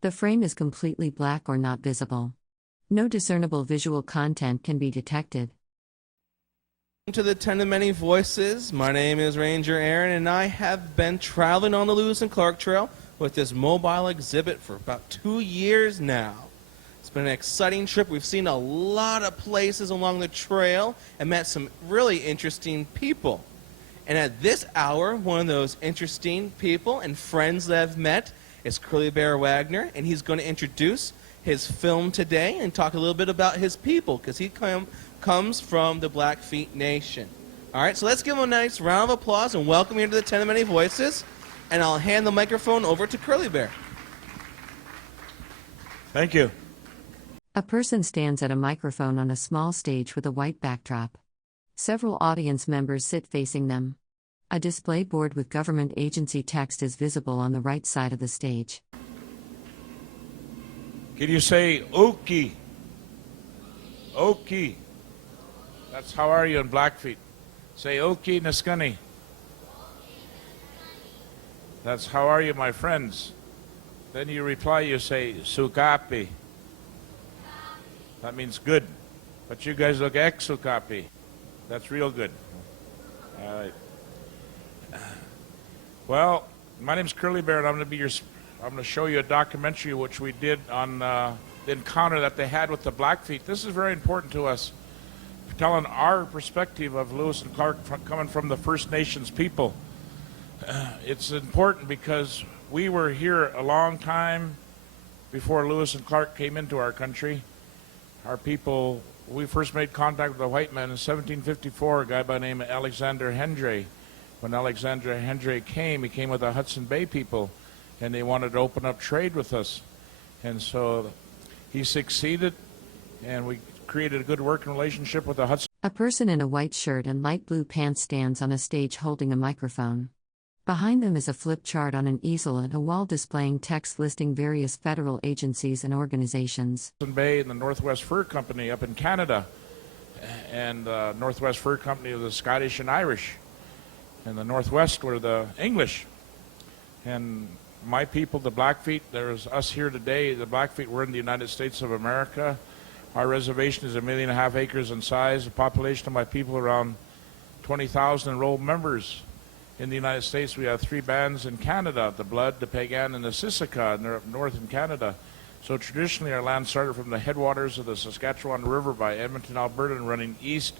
The frame is completely black or not visible. No discernible visual content can be detected. Welcome to the 10 of Many Voices. My name is Ranger Aaron, and I have been traveling on the Lewis and Clark Trail with this mobile exhibit for about 2 years now. It's been an exciting trip. We've seen a lot of places along the trail and met some really interesting people. And at this hour, one of those interesting people and friends that I've met is Bear Wagner, and he's going to introduce his film today and talk a little bit about his people, because he comes from the Blackfeet Nation. All right, so let's give him a nice round of applause and welcome him to the 10 of Many Voices. And I'll hand the microphone over to Curly Bear. Thank you. A person stands at a microphone on a small stage with a white backdrop. Several audience members sit facing them. A display board with government agency text is visible on the right side of the stage. Can you say Oki? Oki. That's how are you in Blackfeet. Say Oki Naskani. That's how are you, my friends. Then you reply, you say Sukapi. That means good. But you guys look ex-Sukapi. That's real good. All right. Well, my name's Curly Bear, and I'm going to show you a documentary which we did on the encounter that they had with the Blackfeet. This is very important to us, telling our perspective of Lewis and Clark coming from the First Nations people. It's important because we were here a long time before Lewis and Clark came into our country. Our people, we first made contact with the white man in 1754, a guy by the name of Alexander Hendry. When Alexander Hendry came, he came with the Hudson Bay people, and they wanted to open up trade with us. And so he succeeded, and we created a good working relationship with the Hudson. A person in a white shirt and light blue pants stands on a stage holding a microphone. Behind them is a flip chart on an easel and a wall displaying text listing various federal agencies and organizations. Hudson Bay and the Northwest Fur Company up in Canada, and the Northwest Fur Company of the Scottish and Irish, and the Northwest were the English. And my people, the Blackfeet, there's us here today. The Blackfeet were in the United States of America. Our reservation is 1.5 million acres in size. The population of my people around 20,000 enrolled members. In the United States, we have 3 bands in Canada, the Blood, the Pagan, and the Sissica, and they're up north in Canada. So traditionally, our land started from the headwaters of the Saskatchewan River by Edmonton, Alberta, and running east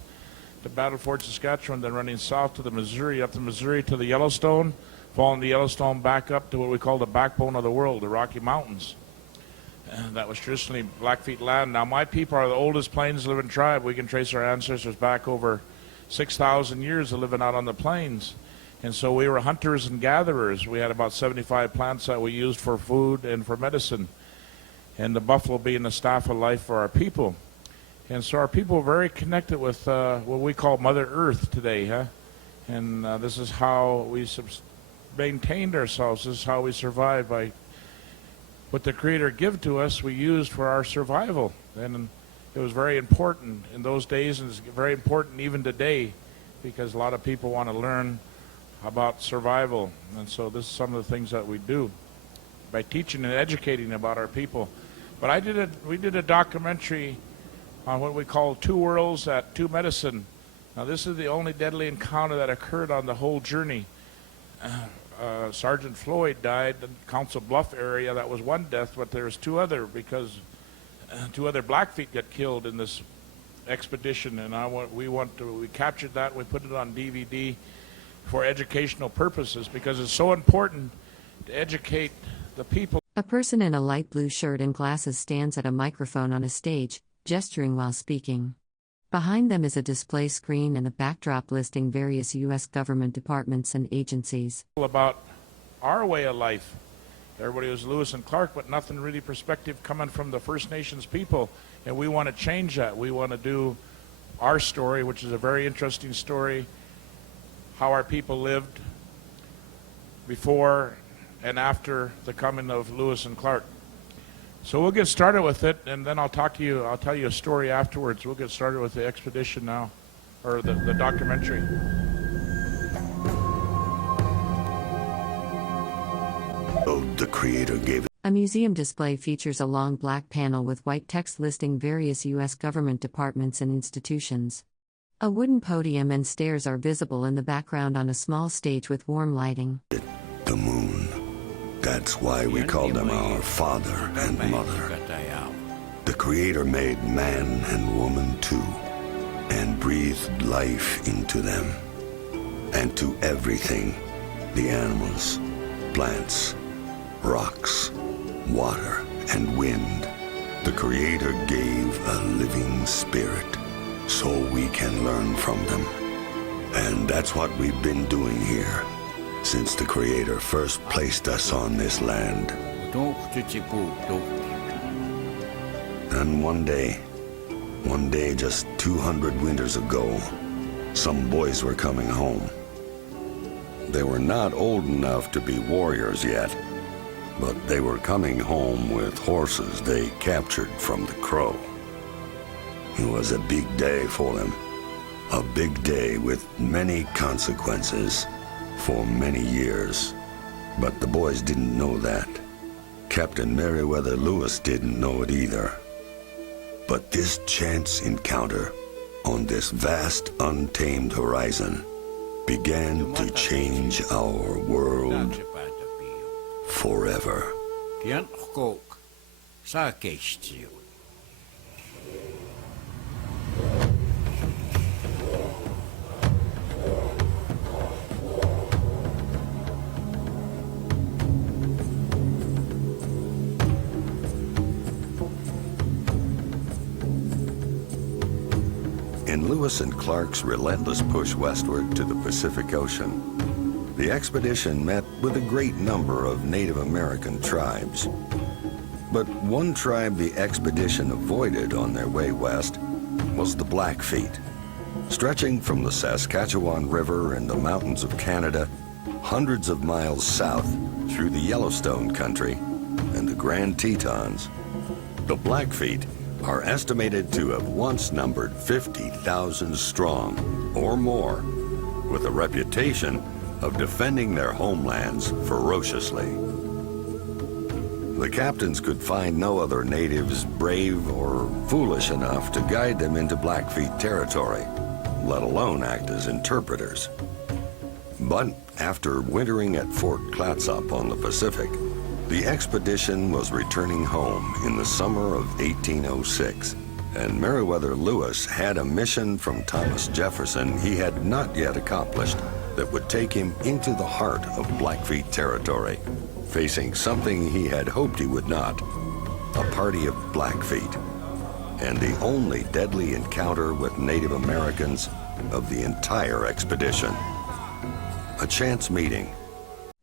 to Battleford, Saskatchewan, then running south to the Missouri, up the Missouri to the Yellowstone, following the Yellowstone back up to what we call the backbone of the world, the Rocky Mountains. And that was traditionally Blackfeet land. Now, my people are the oldest plains-living tribe. We can trace our ancestors back over 6,000 years of living out on the plains. And so we were hunters and gatherers. We had about 75 plants that we used for food and for medicine, and the buffalo being the staff of life for our people. And so our people are very connected with what we call Mother Earth today, huh? And this is how we maintained ourselves. This is how we survived, by what the Creator gave to us, we used for our survival. And it was very important in those days, and it's very important even today, because a lot of people want to learn about survival. And so this is some of the things that we do by teaching and educating about our people. But we did a documentary on what we call 2 worlds at 2 medicine. Now, this is the only deadly encounter that occurred on the whole journey. Sergeant Floyd died in Council Bluff area. That was one death, but there's 2 other, because 2 other Blackfeet got killed in this expedition. And we captured that. We put it on DVD for educational purposes, because it's so important to educate the people. A person in a light blue shirt and glasses stands at a microphone on a stage, gesturing while speaking. Behind them is a display screen and a backdrop listing various U.S. government departments and agencies. About our way of life. Everybody was Lewis and Clark, but nothing really perspective coming from the First Nations people. And we want to change that. We want to do our story, which is a very interesting story, how our people lived before and after the coming of Lewis and Clark. So we'll get started with it, and then I'll tell you a story afterwards. We'll get started with the expedition now, or the documentary. The Creator gave A museum display features a long black panel with white text listing various U.S. government departments and institutions. A wooden podium and stairs are visible in the background on a small stage with warm lighting. The moon. That's why we call them our father and mother. The Creator made man and woman too, and breathed life into them. And to everything, the animals, plants, rocks, water, and wind, the Creator gave a living spirit so we can learn from them. And that's what we've been doing here since the Creator first placed us on this land. And one day just 200 winters ago, some boys were coming home. They were not old enough to be warriors yet, but they were coming home with horses they captured from the Crow. It was a big day for them, a big day with many consequences for many years. But the boys didn't know that. Captain Meriwether Lewis didn't know it either. But this chance encounter on this vast, untamed horizon began to change our world forever. In Lewis and Clark's relentless push westward to the Pacific Ocean, the expedition met with a great number of Native American tribes. But one tribe the expedition avoided on their way west was the Blackfeet. Stretching from the Saskatchewan River and the mountains of Canada, hundreds of miles south through the Yellowstone country and the Grand Tetons, the Blackfeet are estimated to have once numbered 50,000 strong or more, with a reputation of defending their homelands ferociously. The captains could find no other natives brave or foolish enough to guide them into Blackfeet territory, let alone act as interpreters. But after wintering at Fort Clatsop on the Pacific, the expedition was returning home in the summer of 1806, and Meriwether Lewis had a mission from Thomas Jefferson he had not yet accomplished that would take him into the heart of Blackfeet territory, facing something he had hoped he would not, a party of Blackfeet, and the only deadly encounter with Native Americans of the entire expedition. A chance meeting.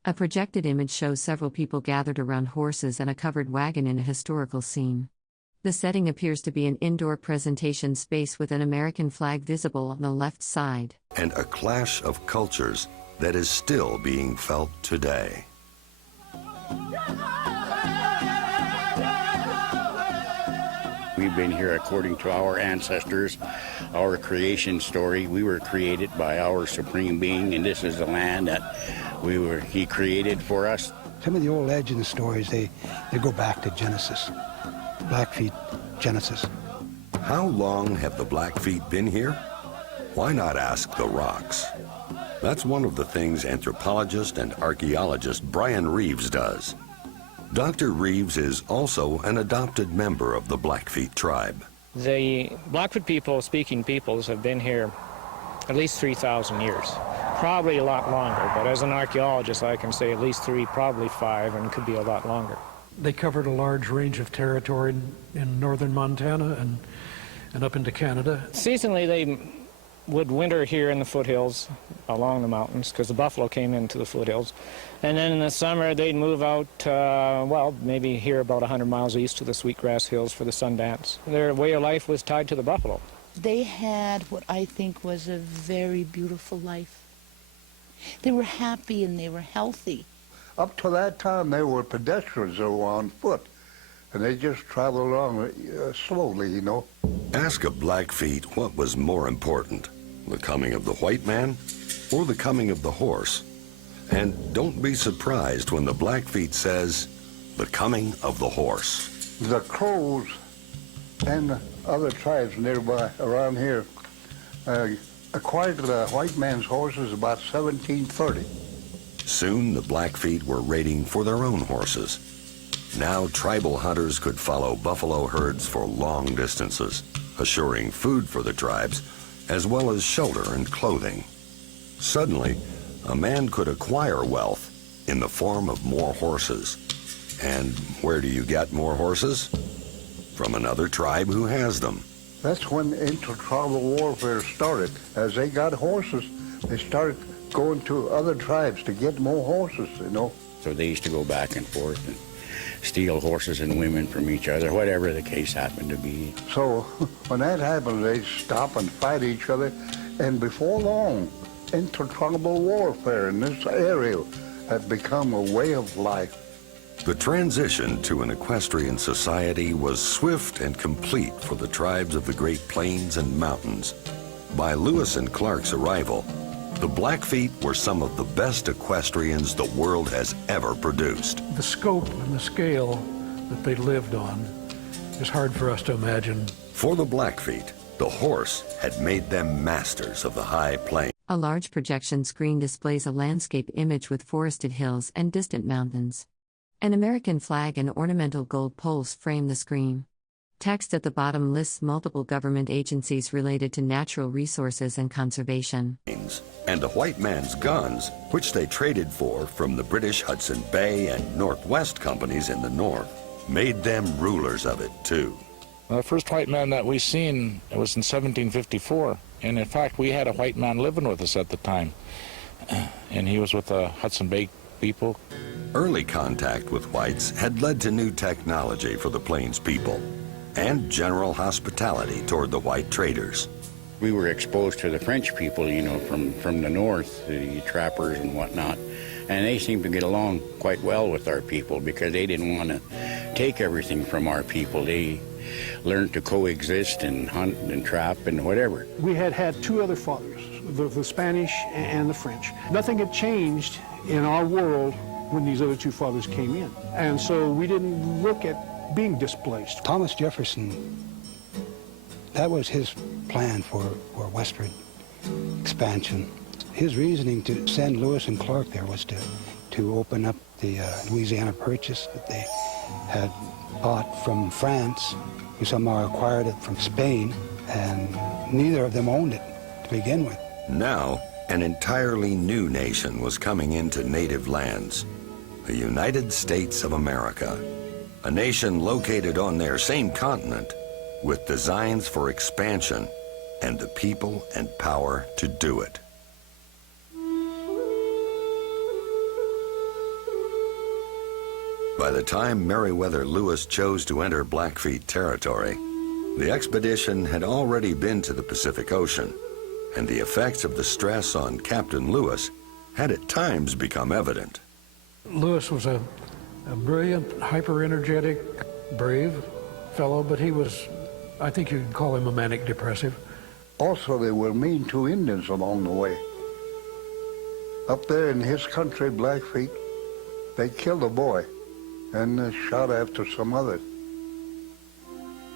A projected image shows several people gathered around horses and a covered wagon in a historical scene. The setting appears to be an indoor presentation space with an American flag visible on the left side. And a clash of cultures that is still being felt today. We've been here according to our ancestors, our creation story. We were created by our supreme being, and this is the land that he created for us. Some of the old legend stories, they go back to Genesis, Blackfeet Genesis. How long have the Blackfeet been here? Why not ask the rocks? That's one of the things anthropologist and archaeologist Brian Reeves does. Dr. Reeves is also an adopted member of the Blackfeet tribe. The Blackfoot people, speaking peoples, have been here at least 3,000 years. Probably a lot longer, but as an archaeologist I can say at least 3, probably 5, and could be a lot longer. They covered a large range of territory in northern Montana and up into Canada. Seasonally they would winter here in the foothills along the mountains because the buffalo came into the foothills. And then in the summer they'd move out, maybe here about 100 miles east to the Sweetgrass Hills for the Sundance. Their way of life was tied to the buffalo. They had what I think was a very beautiful life. They were happy and they were healthy. Up to that time, they were pedestrians or on foot, and they just traveled along slowly, you know. Ask a Blackfeet what was more important, the coming of the white man or the coming of the horse. And don't be surprised when the Blackfeet says, the coming of the horse. The Crows and other tribes nearby around here acquired the white man's horses about 1730. Soon the Blackfeet were raiding for their own horses. Now tribal hunters could follow buffalo herds for long distances, assuring food for the tribes, as well as shelter and clothing. Suddenly, a man could acquire wealth in the form of more horses. And where do you get more horses? From another tribe who has them. That's when intertribal warfare started. As they got horses, they started going to other tribes to get more horses, you know. So they used to go back and forth and steal horses and women from each other, whatever the case happened to be. So when that happened, they'd stop and fight each other. And before long, intertribal warfare in this area had become a way of life. The transition to an equestrian society was swift and complete for the tribes of the Great Plains and Mountains. By Lewis and Clark's arrival, the Blackfeet were some of the best equestrians the world has ever produced. The scope and the scale that they lived on is hard for us to imagine. For the Blackfeet, the horse had made them masters of the high plains. A large projection screen displays a landscape image with forested hills and distant mountains. An American flag and ornamental gold poles frame the screen. Text at the bottom lists multiple government agencies related to natural resources and conservation. And the white man's guns, which they traded for from the British Hudson Bay and Northwest companies in the north, made them rulers of it too. The first white man that we seen, it was in 1754. And in fact, we had a white man living with us at the time. And he was with the Hudson Bay people. Early contact with whites had led to new technology for the Plains people and general hospitality toward the white traders. We were exposed to the French people, you know, from the north, the trappers and whatnot. And they seemed to get along quite well with our people because they didn't want to take everything from our people. They learned to coexist and hunt and trap and whatever. We had two other fathers, the Spanish and the French. Nothing had changed in our world when these other two fathers came in. And so we didn't look at being displaced. Thomas Jefferson, that was his plan for westward expansion. His reasoning to send Lewis and Clark there was to open up the Louisiana Purchase that they had bought from France. We somehow acquired it from Spain, and neither of them owned it to begin with. Now, an entirely new nation was coming into native lands, the United States of America, a nation located on their same continent with designs for expansion and the people and power to do it. By the time Meriwether Lewis chose to enter Blackfeet territory, the expedition had already been to the Pacific Ocean, and the effects of the stress on Captain Lewis had at times become evident. Lewis was a brilliant, hyper-energetic, brave fellow, but he was, I think you could call him a manic depressive. Also, they were mean to Indians along the way. Up there in his country, Blackfeet, they killed a boy and shot after some others.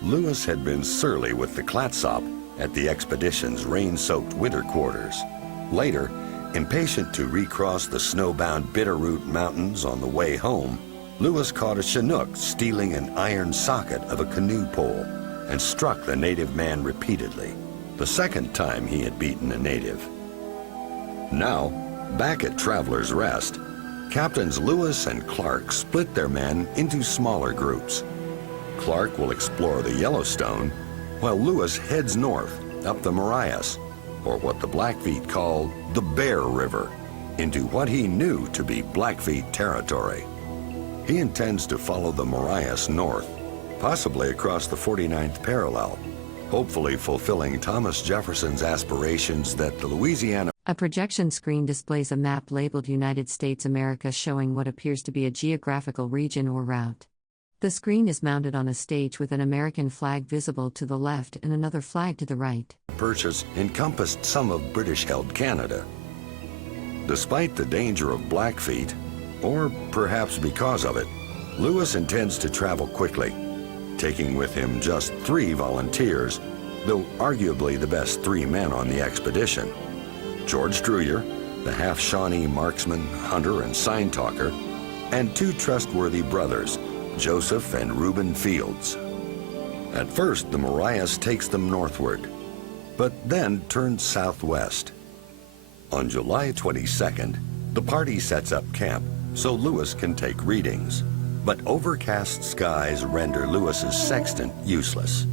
Lewis had been surly with the Clatsop at the expedition's rain-soaked winter quarters. Later, impatient to recross the snowbound Bitterroot Mountains on the way home, Lewis caught a Chinook stealing an iron socket of a canoe pole and struck the native man repeatedly, the second time he had beaten a native. Now, back at Traveler's Rest, Captains Lewis and Clark split their men into smaller groups. Clark will explore the Yellowstone, while Lewis heads north up the Marias, or what the Blackfeet called the Bear River, into what he knew to be Blackfeet territory. He intends to follow the Marias north, possibly across the 49th parallel, hopefully fulfilling Thomas Jefferson's aspirations that the Louisiana... A projection screen displays a map labeled United States America showing what appears to be a geographical region or route. The screen is mounted on a stage with an American flag visible to the left and another flag to the right. Purchase encompassed some of British-held Canada. Despite the danger of Blackfeet, or perhaps because of it, Lewis intends to travel quickly, taking with him just 3 volunteers, though arguably the best 3 men on the expedition. George Druyer, the half-Shawnee marksman, hunter, and sign talker, and 2 trustworthy brothers, Joseph and Reuben Fields. At first, the Marias takes them northward, but then turns southwest. On July 22nd, the party sets up camp so Lewis can take readings, but overcast skies render Lewis's sextant useless.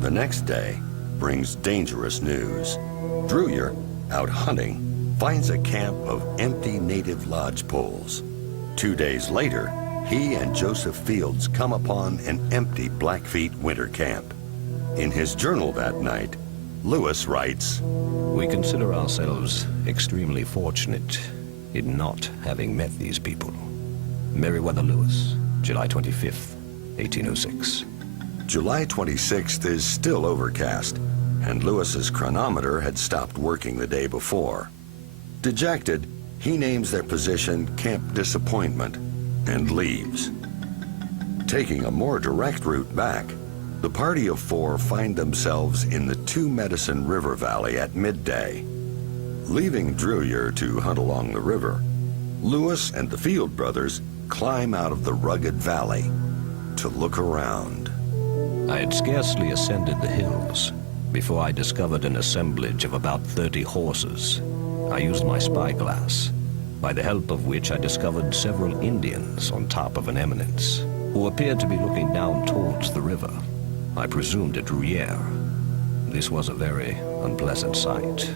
The next day brings dangerous news. Druyer, out hunting, finds a camp of empty native lodge poles. 2 days later, he and Joseph Fields come upon an empty Blackfeet winter camp. In his journal that night, Lewis writes, "We consider ourselves extremely fortunate in not having met these people." Meriwether Lewis, July 25th, 1806. July 26th is still overcast, and Lewis's chronometer had stopped working the day before. Dejected, he names their position Camp Disappointment and leaves. Taking a more direct route back, the party of 4 find themselves in the Two Medicine River Valley at midday. Leaving Druyer to hunt along the river, Lewis and the Field brothers climb out of the rugged valley to look around. I had scarcely ascended the hills before I discovered an assemblage of about 30 horses. I used my spyglass, by the help of which I discovered several Indians on top of an eminence, who appeared to be looking down towards the river. I presumed at Druyer. This was a very unpleasant sight.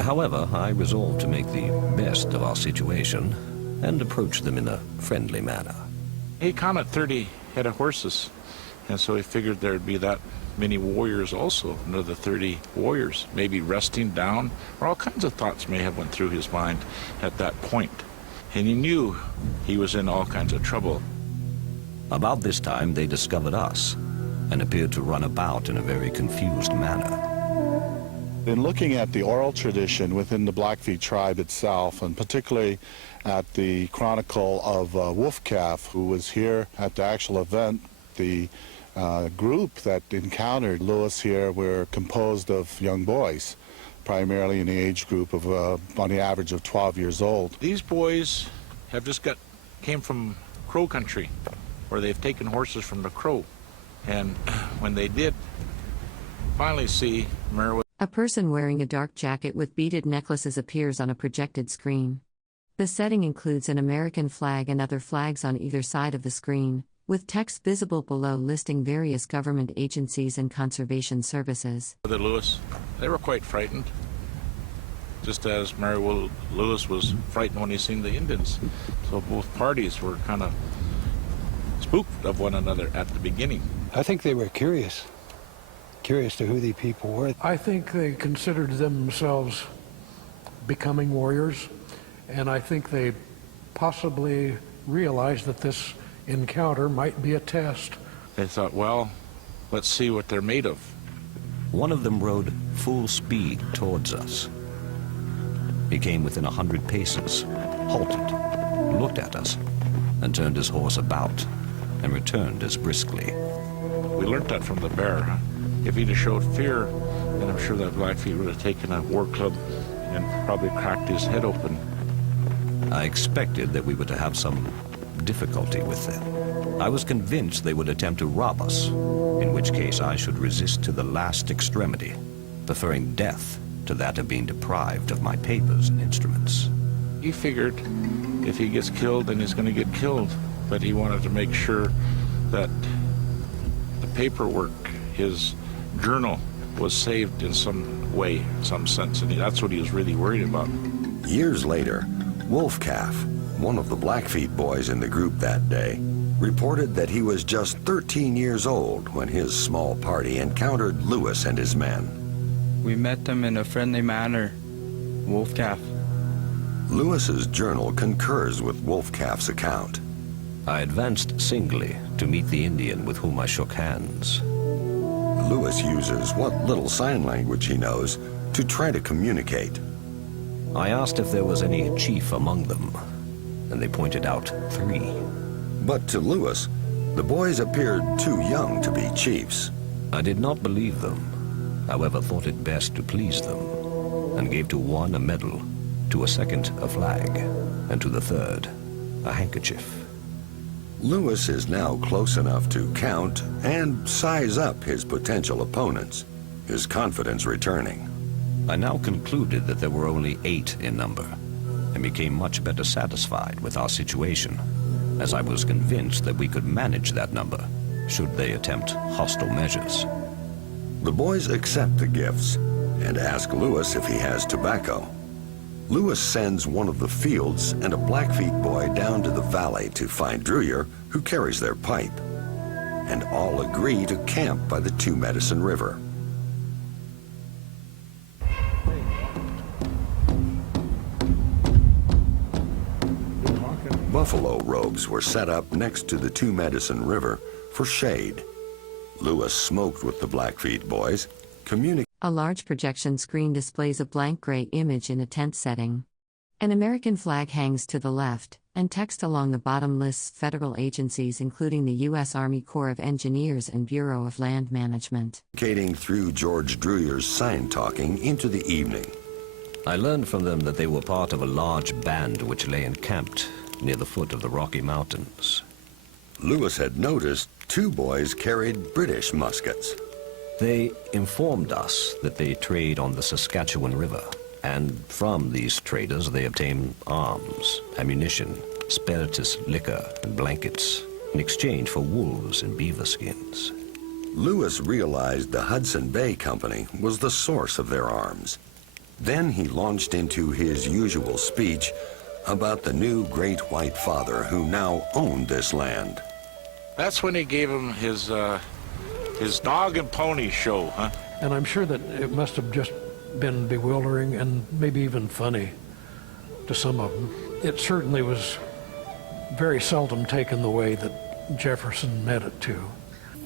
However, I resolved to make the best of our situation and approach them in a friendly manner. He counted 30 head of horses, and so he figured there'd be that many warriors also, another 30 warriors, maybe resting down, or all kinds of thoughts may have went through his mind at that point. And he knew he was in all kinds of trouble. About this time, they discovered us and appeared to run about in a very confused manner. In looking at the oral tradition within the Blackfeet tribe itself, and particularly at the chronicle of Wolf Calf, who was here at the actual event, the group that encountered Lewis here were composed of young boys, primarily in the age group of on the average of 12 years old. These boys have just came from Crow country, where they've taken horses from the Crow. And when they did finally see Meriwether, A person wearing a dark jacket with beaded necklaces appears on a projected screen. The setting includes an American flag and other flags on either side of the screen, with text visible below listing various government agencies and conservation services. Lewis, they were quite frightened, just as Meriwether Lewis was frightened when he seen the Indians. So both parties were kind of spooked of one another at the beginning. I think they were curious to who the people were. I think they considered themselves becoming warriors, and I think they possibly realized that this encounter might be a test. They thought, well, let's see what they're made of. One of them rode full speed towards us. He came within 100 paces, halted, looked at us, and turned his horse about, and returned as briskly. We learned that from the bear, huh? If he'd have showed fear, then I'm sure that Blackfeet would have taken a war club and probably cracked his head open. I expected that we were to have some difficulty with them. I was convinced they would attempt to rob us, in which case I should resist to the last extremity, preferring death to that of being deprived of my papers and instruments. He figured if he gets killed, then he's going to get killed, but he wanted to make sure that the paperwork, his journal, was saved in some way, some sense, and that's what he was really worried about. Years later, Wolf Calf, one of the Blackfeet boys in the group that day, reported that he was just 13 years old when his small party encountered Lewis and his men. We met them in a friendly manner, Wolf Calf. Lewis's journal concurs with Wolf Calf's account. I advanced singly to meet the Indian with whom I shook hands. Lewis uses what little sign language he knows to try to communicate. I asked if there was any chief among them, and they pointed out 3. But to Lewis, the boys appeared too young to be chiefs. I did not believe them, however thought it best to please them, and gave to one a medal, to a second a flag, and to the third a handkerchief. Lewis is now close enough to count and size up his potential opponents, his confidence returning. I now concluded that there were only 8 in number, and became much better satisfied with our situation, as I was convinced that we could manage that number, should they attempt hostile measures. The boys accept the gifts and ask Lewis if he has tobacco. Lewis sends one of the fields and a Blackfeet boy down to the valley to find Druyer, who carries their pipe, and all agree to camp by the Two Medicine River. Buffalo robes were set up next to the Two Medicine River for shade. Lewis smoked with the Blackfeet boys, A large projection screen displays a blank gray image in a tent setting. An American flag hangs to the left, and text along the bottom lists federal agencies including the U.S. Army Corps of Engineers and Bureau of Land Management. communicating through George Druyer's sign-talking into the evening. I learned from them that they were part of a large band which lay encamped near the foot of the Rocky Mountains. Lewis had noticed 2 boys carried British muskets. They informed us that they trade on the Saskatchewan River, and from these traders they obtain arms, ammunition, spirituous liquor, and blankets in exchange for wolves and beaver skins. Lewis realized the Hudson Bay Company was the source of their arms. Then he launched into his usual speech about the new Great White Father who now owned this land. That's when he gave him his dog and pony show, huh? And I'm sure that it must have just been bewildering and maybe even funny to some of them. It certainly was very seldom taken the way that Jefferson meant it to.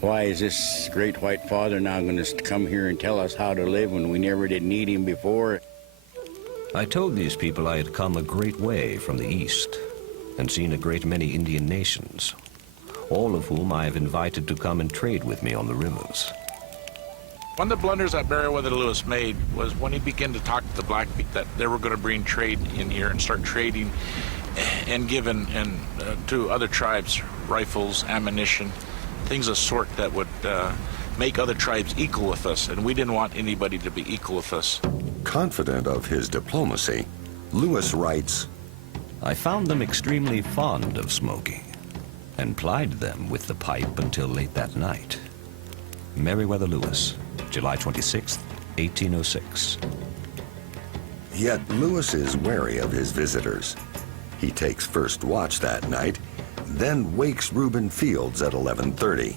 Why is this Great White Father now going to come here and tell us how to live when we never did need him before? I told these people I had come a great way from the east and seen a great many Indian nations, all of whom I have invited to come and trade with me on the rivers. One of the blunders that Meriwether Lewis made was when he began to talk to the Blackfeet that they were going to bring trade in here and start trading and giving to other tribes rifles, ammunition, things of sort that would make other tribes equal with us, and we didn't want anybody to be equal with us. Confident of his diplomacy, Lewis writes, I found them extremely fond of smoking and plied them with the pipe until late that night. Meriwether Lewis, July 26, 1806. Yet Lewis is wary of his visitors. He takes first watch that night, then wakes Reuben Fields at 11:30.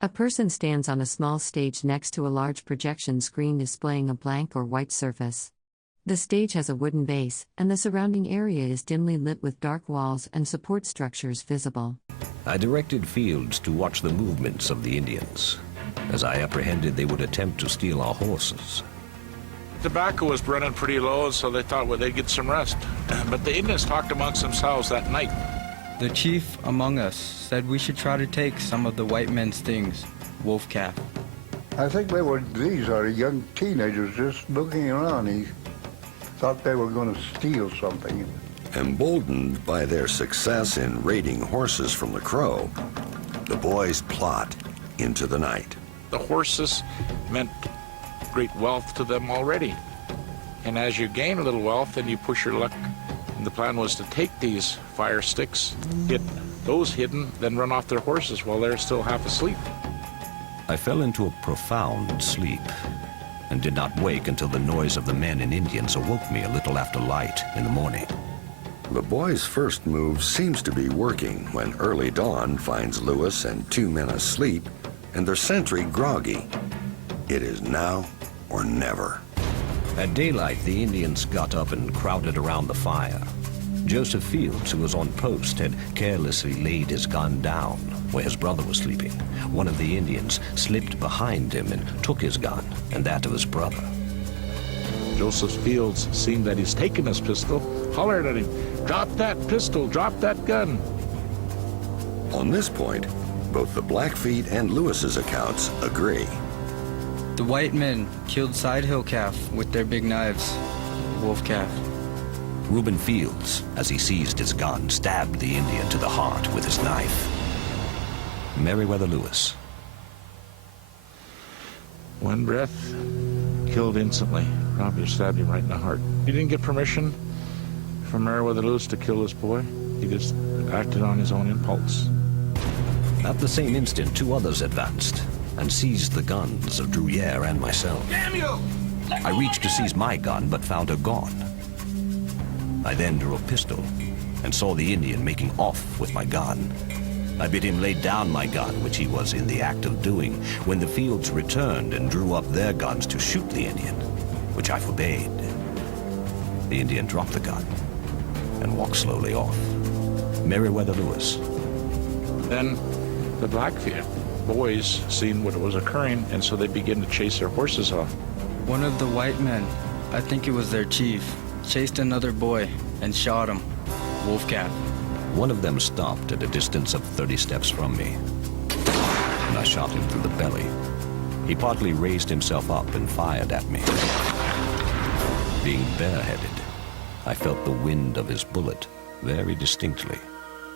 A person stands on a small stage next to a large projection screen displaying a blank or white surface. The stage has a wooden base, and the surrounding area is dimly lit with dark walls and support structures visible. I directed Fields to watch the movements of the Indians, as I apprehended they would attempt to steal our horses. Tobacco was running pretty low, so they thought, well, they'd get some rest. But the Indians talked amongst themselves that night. The chief among us said we should try to take some of the white men's things, wolf calf. I think these are young teenagers just looking around. He thought they were going to steal something. Emboldened by their success in raiding horses from the Crow, the boys plot into the night. The horses meant great wealth to them already. And as you gain a little wealth, then you push your luck. And the plan was to take these fire sticks, get those hidden, then run off their horses while they're still half asleep. I fell into a profound sleep and did not wake until the noise of the men and Indians awoke me a little after light in the morning. The boys' first move seems to be working when early dawn finds Lewis and 2 men asleep and their sentry groggy. It is now or never. At daylight, the Indians got up and crowded around the fire. Joseph Fields, who was on post, had carelessly laid his gun down where his brother was sleeping. One of the Indians slipped behind him and took his gun and that of his brother. Joseph Fields, seeing that he's taken his pistol, hollered at him, "Drop that pistol, drop that gun." On this point, both the Blackfeet and Lewis's accounts agree. The white men killed side hill calf with their big knives, wolf calf. Reuben Fields, as he seized his gun, stabbed the Indian to the heart with his knife. Meriwether Lewis. One breath, killed instantly. Probably stabbed him right in the heart. He didn't get permission from Meriwether Lewis to kill this boy. He just acted on his own impulse. At the same instant, two others advanced and seized the guns of Druyere and myself. Damn you! I reached to seize my gun, but found her gone. I then drew a pistol and saw the Indian making off with my gun. I bid him lay down my gun, which he was in the act of doing, when the Fields returned and drew up their guns to shoot the Indian, which I forbade. The Indian dropped the gun and walked slowly off. Meriwether Lewis. Then the Blackfeet boys seen what was occurring, and so they began to chase their horses off. One of the white men, I think it was their chief, chased another boy and shot him, wolf calf. One of them stopped at a distance of 30 steps from me, and I shot him through the belly. He partly raised himself up and fired at me. Being bareheaded, I felt the wind of his bullet very distinctly.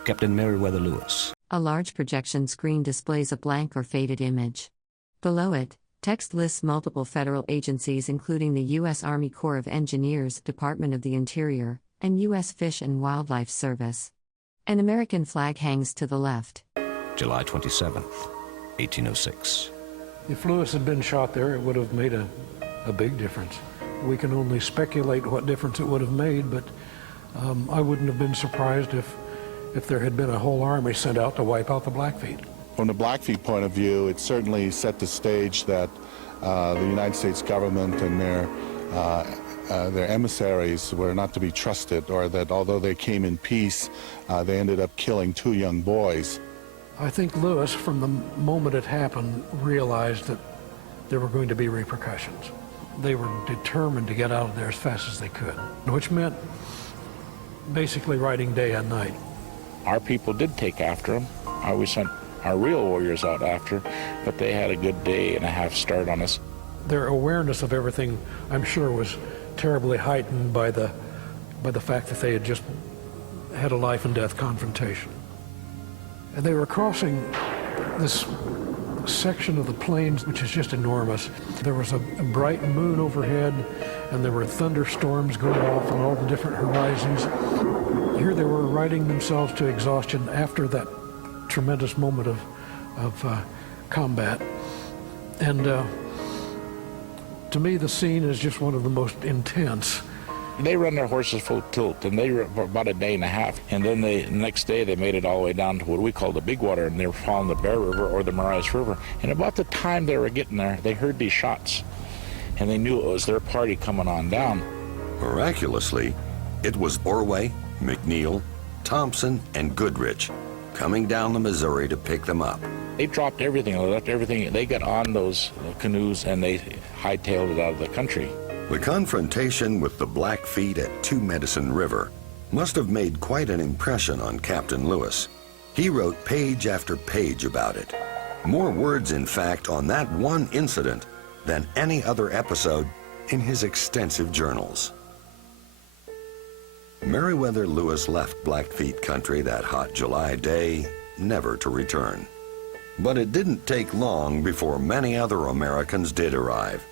Captain Meriwether Lewis. A large projection screen displays a blank or faded image. Below it, text lists multiple federal agencies including the U.S. Army Corps of Engineers, Department of the Interior, and U.S. Fish and Wildlife Service. An American flag hangs to the left. July 27th, 1806. If Lewis had been shot there, it would have made a big difference. We can only speculate what difference it would have made, but I wouldn't have been surprised if there had been a whole army sent out to wipe out the Blackfeet. From the Blackfeet point of view, it certainly set the stage that the United States government and their emissaries were not to be trusted, or that although they came in peace, they ended up killing two young boys. I think Lewis, from the moment it happened, realized that there were going to be repercussions. They were determined to get out of there as fast as they could, which meant basically riding day and night. Our people did take after him. We sent our real warriors out after, but they had a good day and a half start on us. Their awareness of everything, I'm sure, was terribly heightened by the fact that they had just had a life and death confrontation. And they were crossing this section of the plains, which is just enormous. There was a bright moon overhead, and there were thunderstorms going off on all the different horizons. Here they were riding themselves to exhaustion after that tremendous moment of combat. And to me, the scene is just one of the most intense. They run their horses full tilt, and they were about a day and a half. And then the next day, they made it all the way down to what we call the Big Water, and they were following the Bear River or the Marias River. And about the time they were getting there, they heard these shots, and they knew it was their party coming on down. Miraculously, it was Orway, McNeil, Thompson, and Goodrich coming down the Missouri to pick them up. They dropped everything, they left everything. They got on those canoes, and they hightailed it out of the country. The confrontation with the Blackfeet at Two Medicine River must have made quite an impression on Captain Lewis. He wrote page after page about it. More words, in fact, on that one incident than any other episode in his extensive journals. Meriwether Lewis left Blackfeet country that hot July day, never to return. But it didn't take long before many other Americans did arrive,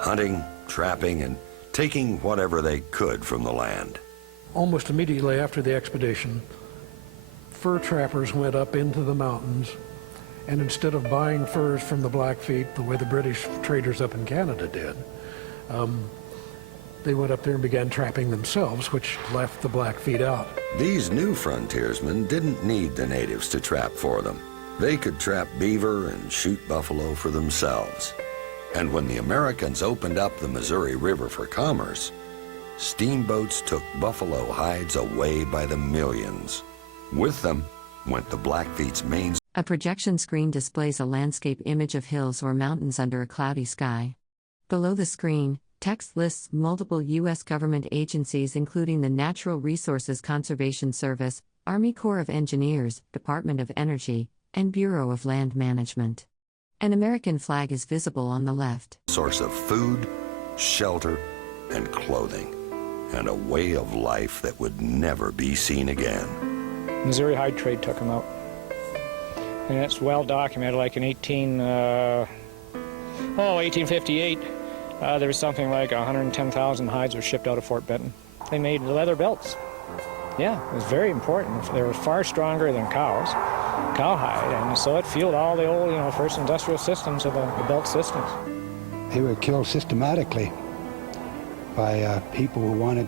hunting, trapping, and taking whatever they could from the land. Almost immediately after the expedition, fur trappers went up into the mountains, and instead of buying furs from the Blackfeet the way the British traders up in Canada did, they went up there and began trapping themselves, which left the Blackfeet out. These new frontiersmen didn't need the natives to trap for them. They could trap beaver and shoot buffalo for themselves. And when the Americans opened up the Missouri River for commerce, steamboats took buffalo hides away by the millions. With them went the Blackfeet's main. A projection screen displays a landscape image of hills or mountains under a cloudy sky. Below the screen, text lists multiple U.S. government agencies including the Natural Resources Conservation Service, Army Corps of Engineers, Department of Energy, and Bureau of Land Management. An American flag is visible on the left. Source of food, shelter, and clothing, and a way of life that would never be seen again. Missouri Hide Trade took them out. And it's well documented, like in 1858, there was something like 110,000 hides were shipped out of Fort Benton. They made leather belts. Yeah, it was very important. They were far stronger than cows, cowhide, and so it fueled all the old, first industrial systems of the belt systems. They were killed systematically by people who wanted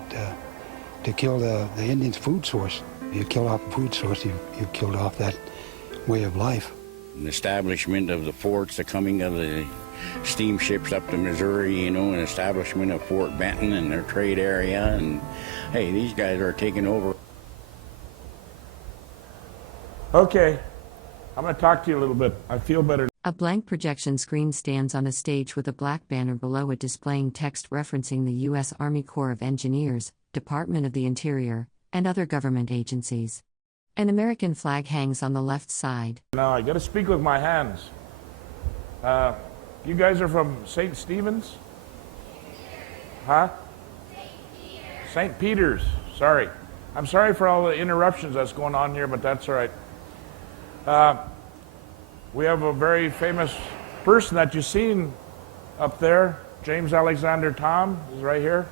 to kill the Indians' food source. You kill off the food source, you killed off that way of life. The establishment of the forts, the coming of the steamships up to Missouri, an establishment of Fort Benton and their trade area, and hey, these guys are taking over. Okay, I'm going to talk to you a little bit. I feel better. A blank projection screen stands on a stage with a black banner below it displaying text referencing the U.S. Army Corps of Engineers, Department of the Interior, and other government agencies. An American flag hangs on the left side. Now, I got to speak with my hands. You guys are from St. Stephen's? Huh? St. Peter's. Sorry. I'm sorry for all the interruptions that's going on here, but that's all right. We have a very famous person that you've seen up there, James Alexander Tom, is right here.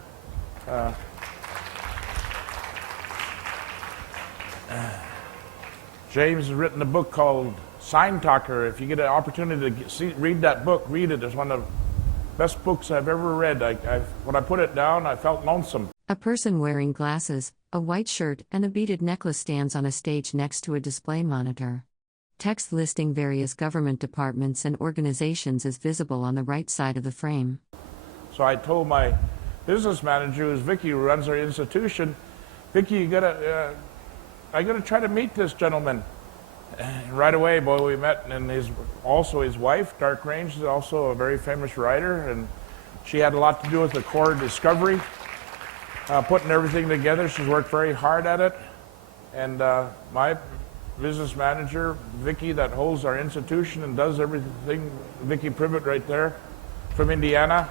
James has written a book called Sign Talker. If you get an opportunity to read that book, read it. It's one of the best books I've ever read. When I put it down, I felt lonesome. A person wearing glasses, a white shirt, and a beaded necklace stands on a stage next to a display monitor. Text listing various government departments and organizations is visible on the right side of the frame. So I told my business manager, who's Vicky, who runs our institution, Vicky, I gotta try to meet this gentleman. And right away, boy, we met, and his wife, Dark Range, is also a very famous writer, and she had a lot to do with the core discovery, putting everything together. She's worked very hard at it, and my business manager, Vicky, that holds our institution and does everything, Vicky Privet right there, from Indiana,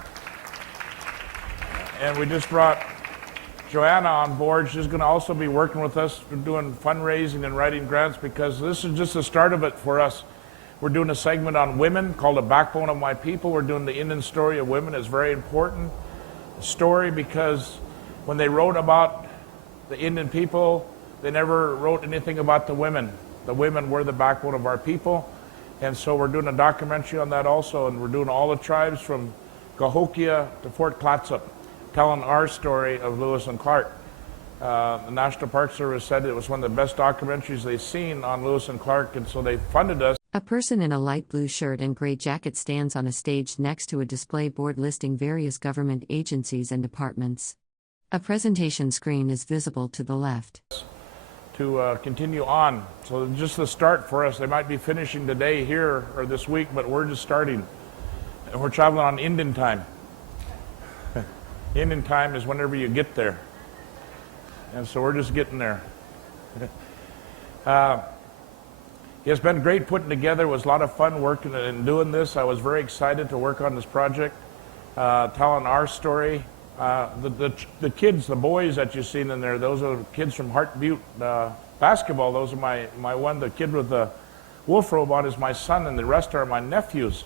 and we just brought Joanna on board. She's going to also be working with us for doing fundraising and writing grants, because this is just the start of it for us. We're doing a segment on women called The Backbone of My People. We're doing the Indian story of women. It's a very important story, because when they wrote about the Indian people, they never wrote anything about the women. The women were the backbone of our people. And so we're doing a documentary on that also, and we're doing all the tribes from Cahokia to Fort Clatsop, telling our story of Lewis and Clark. The National Park Service said it was one of the best documentaries they've seen on Lewis and Clark, and so they funded us. A person in a light blue shirt and gray jacket stands on a stage next to a display board listing various government agencies and departments. A presentation screen is visible to the left. To continue on. So just the start for us. They might be finishing today here or this week, but we're just starting. And we're traveling on Indian time. Indian time is whenever you get there. And so we're just getting there. It's been great putting together. It was a lot of fun working and doing this. I was very excited to work on this project, telling our story. The kids, the boys that you've seen in there, those are kids from Hart Butte basketball. Those are the kid with the wolf robe on is my son, and the rest are my nephews.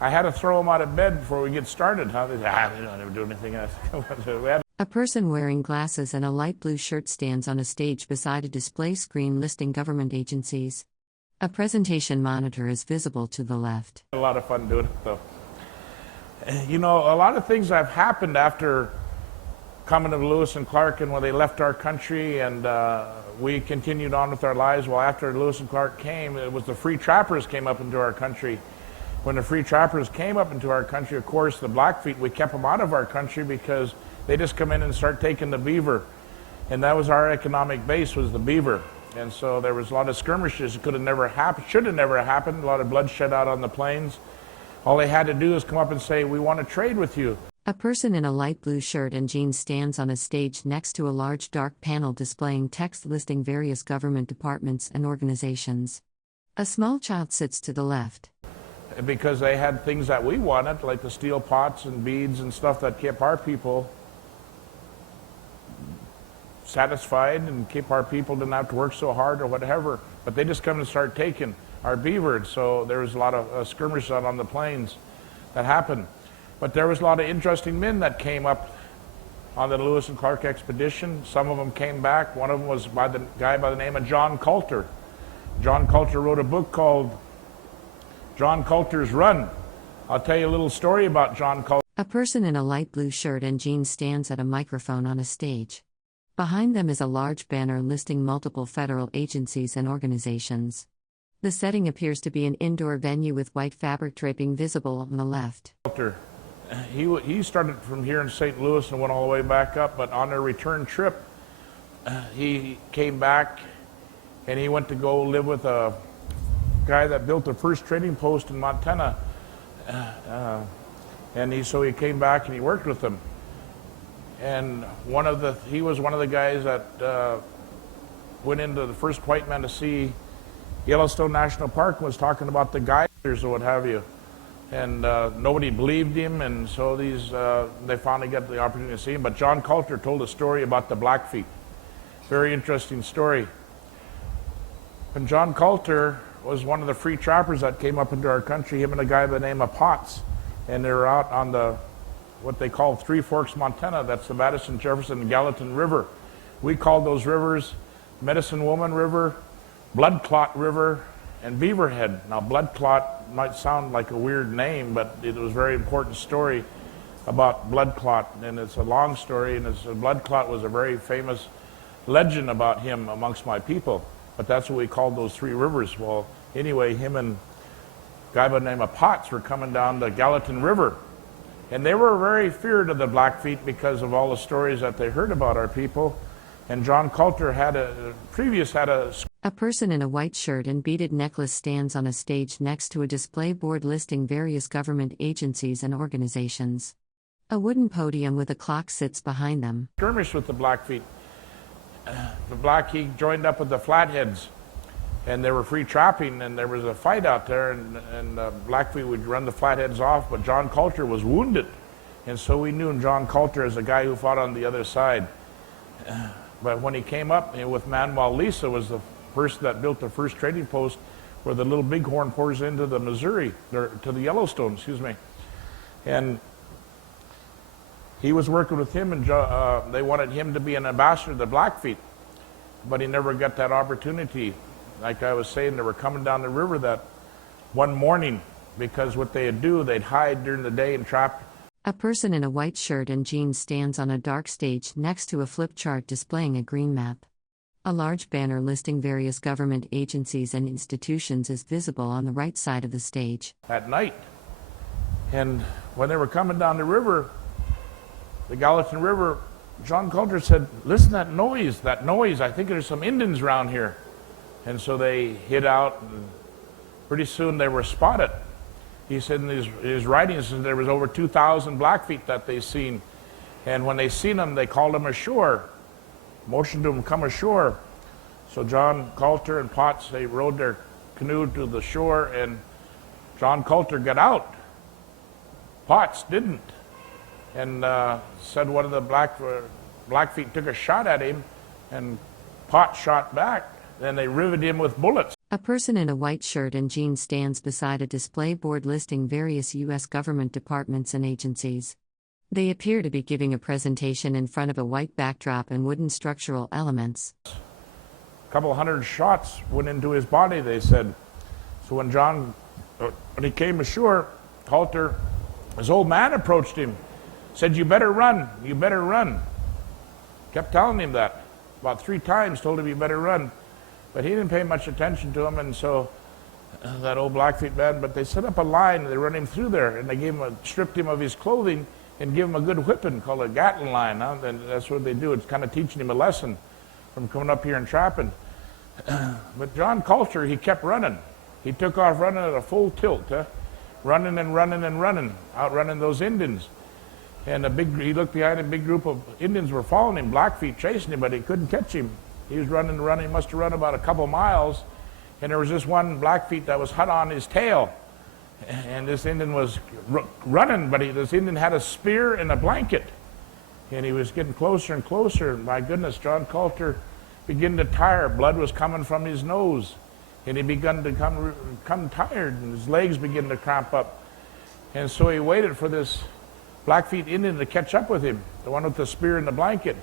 I had to throw them out of bed before we get started. They don't ever do anything else. A person wearing glasses and a light blue shirt stands on a stage beside a display screen listing government agencies. A presentation monitor is visible to the left. A lot of fun doing it, though. A lot of things have happened after coming to Lewis and Clark, and when they left our country, and we continued on with our lives. Well, after Lewis and Clark came, it was the free trappers came up into our country. When the free trappers came up into our country, of course, the Blackfeet, we kept them out of our country because they just come in and start taking the beaver. And that was our economic base, was the beaver. And so there was a lot of skirmishes. It could have never happened, should have never happened. A lot of bloodshed out on the plains. All they had to do is come up and say, we want to trade with you. A person in a light blue shirt and jeans stands on a stage next to a large dark panel displaying text listing various government departments and organizations. A small child sits to the left. Because they had things that we wanted, like the steel pots and beads and stuff that kept our people satisfied and keep our people didn't have to work so hard or whatever. But they just come and start taking our beaver. So there was a lot of skirmishes out on the plains that happened. But there was a lot of interesting men that came up on the Lewis and Clark expedition. Some of them came back. One of them was by the guy by the name of John Colter. John Colter wrote a book called John Colter's Run. I'll tell you a little story about John Colter. A person in a light blue shirt and jeans stands at a microphone on a stage. Behind them is a large banner listing multiple federal agencies and organizations. The setting appears to be an indoor venue with white fabric draping visible on the left. He started from here in St. Louis and went all the way back up, but on their return trip, he came back and he went to go live with a guy that built the first trading post in Montana. So he came back and he worked with them. And he was one of the guys that went into the first white man to see Yellowstone National Park and was talking about the geysers or what have you. And nobody believed him, and so they finally got the opportunity to see him. But John Colter told a story about the Blackfeet. Very interesting story. And John Colter was one of the free trappers that came up into our country, him and a guy by the name of Potts. And they were out on what they call Three Forks, Montana. That's the Madison, Jefferson, and Gallatin River. We called those rivers Medicine Woman River, Blood Clot River, and Beaverhead. Now, Blood Clot might sound like a weird name, but it was a very important story about Blood Clot, and it's a long story, and Blood Clot was a very famous legend about him amongst my people, but that's what we called those three rivers. Well, anyway, him and a guy by the name of Potts were coming down the Gallatin River, and they were very feared of the Blackfeet because of all the stories that they heard about our people. And John Colter had A person in a white shirt and beaded necklace stands on a stage next to a display board listing various government agencies and organizations. A wooden podium with a clock sits behind them. Skirmish with the Blackfeet. He joined up with the Flatheads, and they were free trapping, and there was a fight out there, and Blackfeet would run the Flatheads off, but John Colter was wounded, and so we knew John Colter as a guy who fought on the other side. But when he came up with Manuel Lisa, was the person that built the first trading post where the Little Bighorn pours into the Missouri, or to the Yellowstone, excuse me. And he was working with him, and they wanted him to be an ambassador to the Blackfeet, but he never got that opportunity. Like I was saying, they were coming down the river that one morning, because what they'd do, they'd hide during the day and trap. A person in a white shirt and jeans stands on a dark stage next to a flip chart displaying a green map. A large banner listing various government agencies and institutions is visible on the right side of the stage. At night. And when they were coming down the river, the Gallatin River, John Colter said, "Listen to that noise, I think there's some Indians around here." And so they hid out, and pretty soon they were spotted. He said in his writings that there was over 2,000 Blackfeet that they seen. And when they seen them, they called them ashore, motioned to them come ashore. So John Colter and Potts, they rowed their canoe to the shore, and John Colter got out. Potts didn't. And said one of the Blackfeet took a shot at him, and Potts shot back. Then they riveted him with bullets. A person in a white shirt and jeans stands beside a display board listing various U.S. government departments and agencies. They appear to be giving a presentation in front of a white backdrop and wooden structural elements. A couple hundred shots went into his body, they said. So when he came ashore, Colter, his old man approached him, said, "You better run, you better run." Kept telling him that. About 3 times told him, "You better run." But he didn't pay much attention to him, and so that old Blackfeet man, but they set up a line, and they run him through there, and they stripped him of his clothing and give him a good whipping called a Gatlin line. Huh? And that's what they do. It's kind of teaching him a lesson from coming up here and trapping. But John Colter, he kept running. He took off running at a full tilt, running and running and running, outrunning those Indians. And he looked behind him, a big group of Indians were following him, Blackfeet chasing him, but he couldn't catch him. He was running, he must have run about a couple miles, and there was this one Blackfeet that was hot on his tail. And this Indian was running, but this Indian had a spear and a blanket. And he was getting closer and closer. And my goodness, John Colter began to tire. Blood was coming from his nose. And he began to come tired, and his legs began to cramp up. And so he waited for this Blackfeet Indian to catch up with him, the one with the spear and the blanket.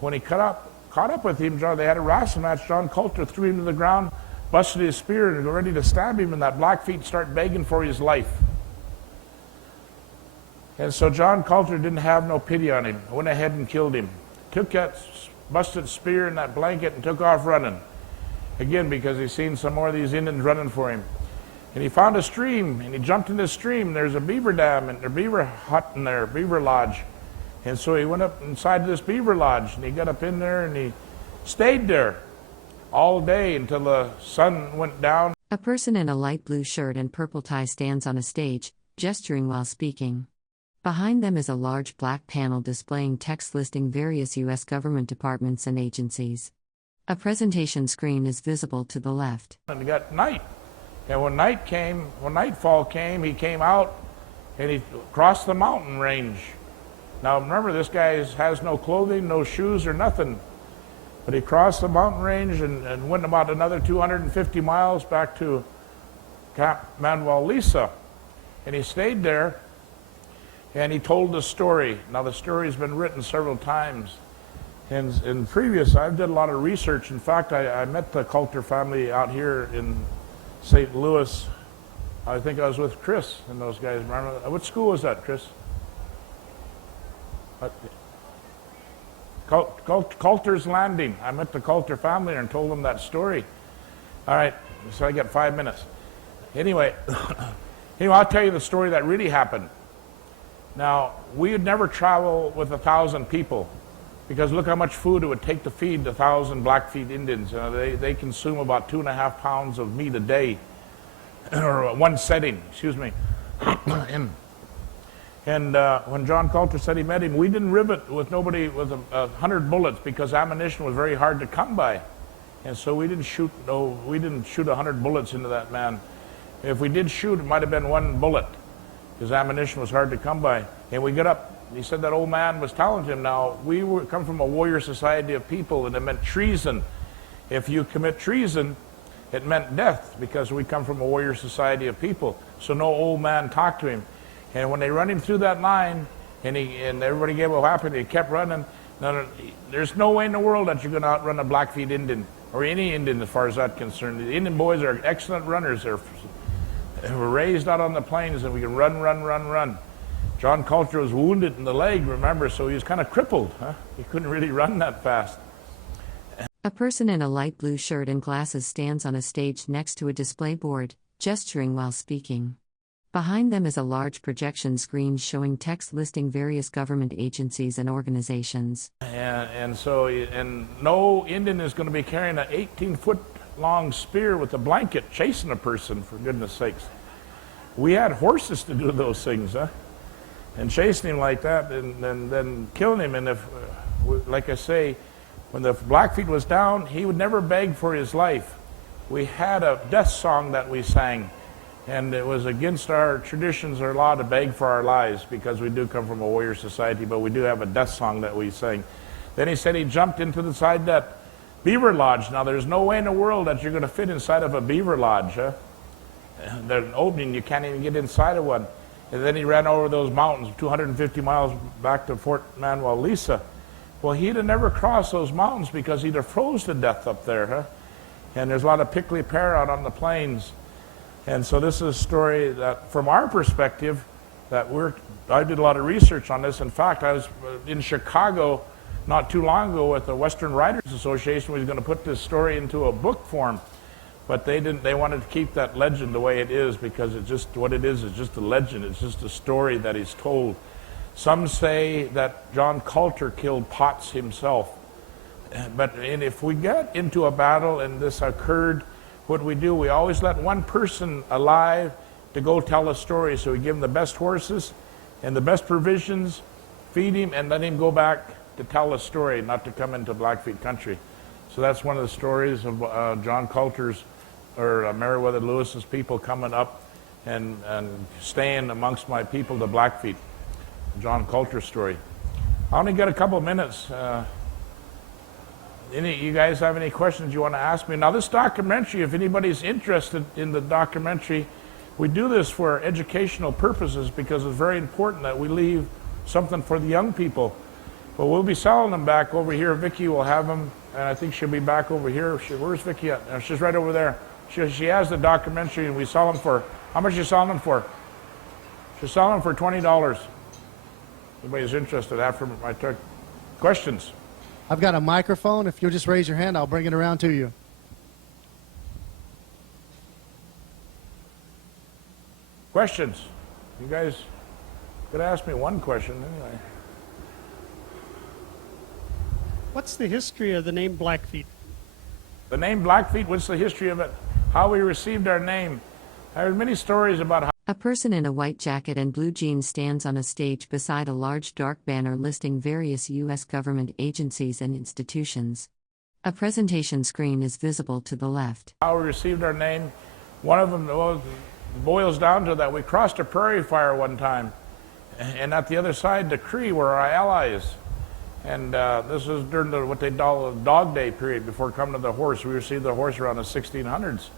When he caught up with him, they had a wrestling match. John Colter threw him to the ground, busted his spear, and was ready to stab him, and that Blackfeet started begging for his life. And so John Colter didn't have no pity on him. Went ahead and killed him. Took that busted spear and that blanket and took off running. Again, because he's seen some more of these Indians running for him. And he found a stream, and he jumped in this stream. There's a beaver dam and a beaver hut in there, beaver lodge. And so he went up inside this beaver lodge, and he got up in there, and he stayed there all day until the sun went down. A person in a light blue shirt and purple tie stands on a stage, gesturing while speaking. Behind them is a large black panel displaying text listing various U.S. government departments and agencies. A presentation screen is visible to the left. And it got night. And when nightfall came, he came out and he crossed the mountain range. Now remember, this guy has no clothing, no shoes or nothing. But he crossed the mountain range and went about another 250 miles back to Camp Manuel Lisa. And he stayed there. And he told the story. Now the story's been written several times. And in previous, I've did a lot of research. In fact, I met the Colter family out here in St. Louis. I think I was with Chris and those guys. Remember, what school was that, Chris? Colter's Landing. I met the Colter family and told them that story. All right, so I got 5 minutes. Anyway, I'll tell you the story that really happened. Now, we would never travel with 1,000 people because look how much food it would take to feed 1,000 Blackfeet Indians. They consume about 2.5 pounds of meat a day, or one setting, excuse me. And when John Colter said he met him, we didn't rivet with nobody with 100 bullets because ammunition was very hard to come by. And so we didn't shoot 100 bullets into that man. If we did shoot, it might have been one bullet, because ammunition was hard to come by. And we got up, he said that old man was telling him, now, we come from a warrior society of people, and it meant treason. If you commit treason, it meant death, because we come from a warrior society of people. So no old man talked to him. And when they run him through that line, and everybody gave what happened, he kept running. There's no way in the world that you're going to outrun a Blackfeet Indian, or any Indian as far as that's concerned. The Indian boys are excellent runners. They were raised out on the plains, and we can run. John Colter was wounded in the leg, remember, so he was kind of crippled. He couldn't really run that fast. A person in a light blue shirt and glasses stands on a stage next to a display board, gesturing while speaking. Behind them is a large projection screen showing text listing various government agencies and organizations. And no Indian is going to be carrying an 18-foot long spear with a blanket chasing a person, for goodness sakes. We had horses to do those things, and chasing him like that, and then killing him. And if, like I say, when the Blackfeet was down, he would never beg for his life. We had a death song that we sang, and it was against our traditions or law to beg for our lives, because we do come from a warrior society, but we do have a death song that we sang. Then he said he jumped into the side that beaver lodge. Now, there's no way in the world that you're going to fit inside of a beaver lodge. There's an opening, you can't even get inside of one. And then he ran over those mountains, 250 miles back to Fort Manuel Lisa. Well, he'd have never crossed those mountains because he'd have froze to death up there. And there's a lot of prickly pear out on the plains. And so this is a story that, from our perspective, I did a lot of research on this. In fact, I was in Chicago not too long ago with the Western Writers Association. We was going to put this story into a book form, but they didn't. They wanted to keep that legend the way it is, because it's just what it is just a legend. It's just a story that is told. Some say that John Colter killed Potts himself. And if we get into a battle and this occurred, what we do, we always let one person alive to go tell a story. So we give them the best horses and the best provisions feed him, and let him go back to tell a story, not to come into Blackfeet country. So that's one of the stories of John Colter's, or Meriwether Lewis's people coming up and staying amongst my people, the Blackfeet. John Colter story. I only got a couple of minutes. You guys have any questions you want to ask me? Now this documentary, if anybody's interested in the documentary, we do this for educational purposes because it's very important that we leave something for the young people. But we'll be selling them back over here. Vicki will have them, and I think she'll be back over here. Where's Vicki at? She's right over there. She has the documentary, and we sell them for, how much are you selling them for? She's selling them for $20. Anybody's interested after my talk. Questions? I've got a microphone. If you'll just raise your hand, I'll bring it around to you. Questions? You guys could ask me one question anyway. What's the history of the name Blackfeet? The name Blackfeet, what's the history of it? How we received our name. I heard many stories about how A person in a white jacket and blue jeans stands on a stage beside a large dark banner listing various U.S. government agencies and institutions. A presentation screen is visible to the left. How we received our name. One of them boils down to that we crossed a prairie fire one time, and at the other side, the Cree were our allies. And this was during what they call the Dog Day period before coming to the horse. We received the horse around the 1600s.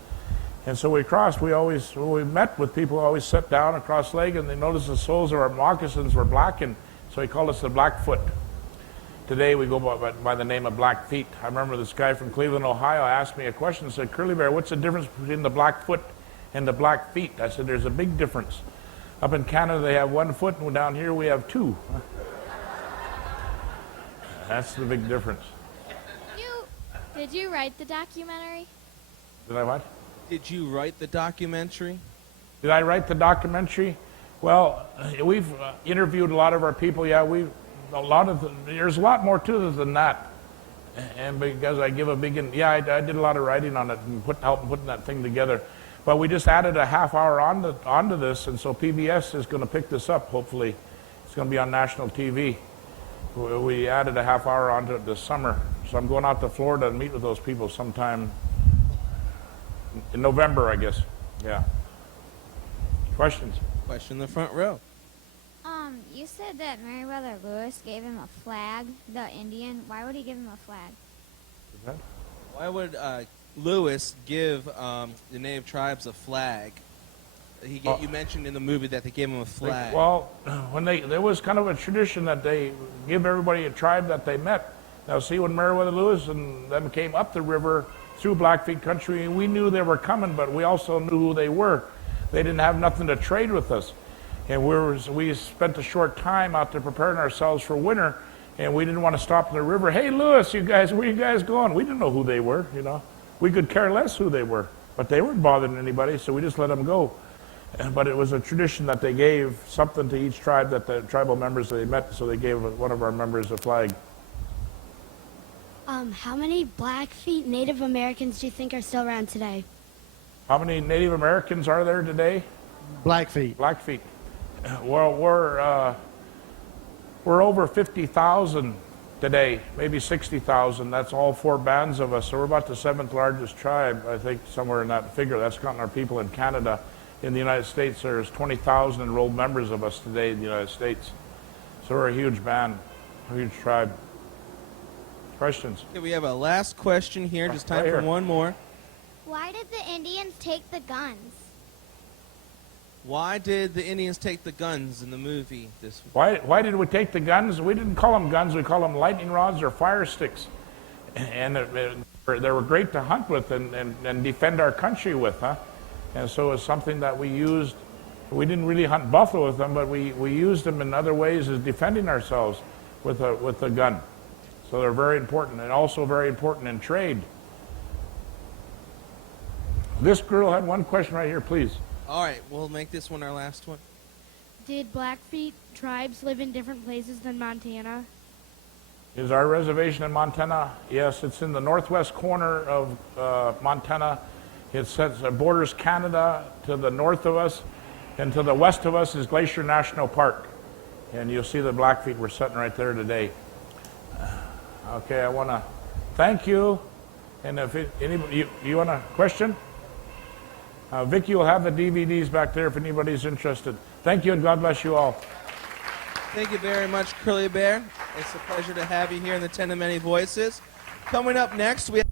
And so we crossed, when we met with people, we always sat down across the leg, and they noticed the soles of our moccasins were blackened, so he called us the Blackfoot. Today we go by the name of Blackfeet. I remember this guy from Cleveland, Ohio, asked me a question and said, Curly Bear, what's the difference between the Blackfoot and the Blackfeet? I said, there's a big difference. Up in Canada they have 1 foot, and down here we have 2. That's the big difference. Did you write the documentary? Did I what? Did you write the documentary? Did I write the documentary? Well, we've interviewed a lot of our people. Yeah, there's a lot more to it than that. And because I give a big, I did a lot of writing on it and helping putting that thing together. But we just added a half hour onto this, and so PBS is going to pick this up, hopefully. It's going to be on national TV. We added a half hour onto it this summer. So I'm going out to Florida and meet with those people sometime in November, I guess. Yeah. Questions? Question in the front row. You said that Meriwether Lewis gave him a flag, the Indian. Why would he give him a flag? Why would Lewis give the native tribes a flag? You mentioned in the movie that they gave him a flag. Well, there was kind of a tradition that they give everybody a tribe that they met. Now, see, when Meriwether Lewis and them came up the river through Blackfeet country, we knew they were coming, but we also knew who they were. They didn't have nothing to trade with us. And we spent a short time out there preparing ourselves for winter, and we didn't want to stop in the river. Hey, Lewis, you guys, where you guys going? We didn't know who they were, you know. We could care less who they were, but they weren't bothering anybody, so we just let them go. But it was a tradition that they gave something to each tribe, that the tribal members that they met, so they gave one of our members a flag. How many Blackfeet Native Americans do you think are still around today? How many Native Americans are there today? Blackfeet. Blackfeet. Well, we're over 50,000 today, maybe 60,000. That's all 4 bands of us. So we're about the 7th largest tribe, I think, somewhere in that figure. That's counting our people in Canada. In the United States, there's 20,000 enrolled members of us today in the United States. So we're a huge band, a huge tribe. Questions? Okay, we have a last question here. Just time for one more. Why did the Indians take the guns? Why did the Indians take the guns in the movie? Why did we take the guns? We didn't call them guns. We call them lightning rods or fire sticks. And they were great to hunt with and defend our country with, huh? And so it's something that we used. We didn't really hunt buffalo with them, but we used them in other ways as defending ourselves with a gun. So they're very important, and also very important in trade. This girl had one question right here, please. All right, we'll make this one our last one. Did Blackfeet tribes live in different places than Montana? Is our reservation in Montana? Yes, it's in the northwest corner of Montana. It borders Canada to the north of us, and to the west of us is Glacier National Park. And you'll see the Blackfeet were sitting right there today. Okay, I want to thank you. And if anybody, you want a question? Vicki will have the DVDs back there if anybody's interested. Thank you, and God bless you all. Thank you very much, Curly Bear. It's a pleasure to have you here in the 10 of Many Voices. Coming up next, we